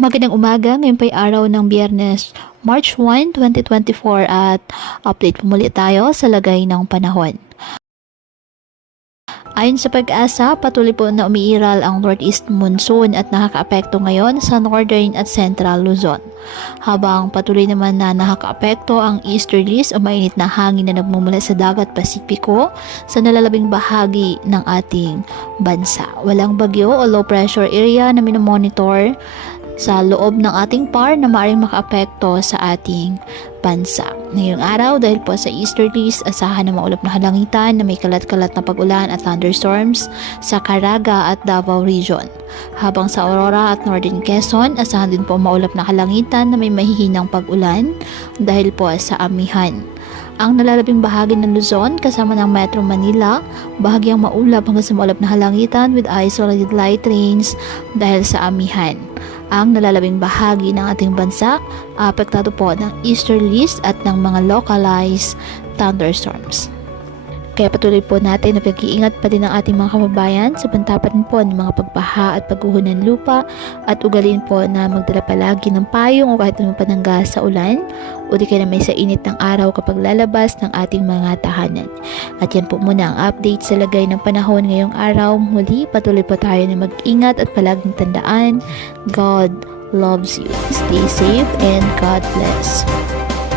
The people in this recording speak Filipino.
Magandang umaga, ngayon pa'y araw ng Biyernes, March 1, 2024 at update po muli tayo sa lagay ng panahon. Ayon sa pag-asa, patuloy po na umiiral ang northeast monsoon at nakakaapekto ngayon sa northern at central Luzon. Habang patuloy naman na nakakaapekto ang easterlies o mainit na hangin na nagmumula sa dagat Pasipiko sa nalalabing bahagi ng ating bansa. Walang bagyo o low pressure area na minomonitor sa loob ng ating PAR na maaaring makaapekto sa ating bansa. Ngayong araw, dahil po sa easterlies, asahan na maulap na halangitan na may kalat-kalat na pag-ulan at thunderstorms sa Caraga at Davao Region. Habang sa Aurora at Northern Quezon, asahan din po maulap na halangitan na may mahihinang pag-ulan dahil po sa amihan. Ang nalalabing bahagi ng Luzon kasama ng Metro Manila, bahagyang maulap hanggang sa maulap na halangitan with isolated light rains dahil sa amihan. Ang nalalabing bahagi ng ating bansa, apektado po ng easterlies at ng mga localized thunderstorms. Kaya patuloy po natin na pag-iingat pa din ang ating mga kababayan sa pantapan po ng mga pagbaha at pagguho ng lupa at ugalin po na magdala palagi ng payong o kahit anong panangga sa ulan o di kaya na may sa init ng araw kapag lalabas ng ating mga tahanan. At yan po muna ang update sa lagay ng panahon ngayong araw. Muli, patuloy po tayo na mag-ingat at palaging tandaan, God loves you. Stay safe and God bless.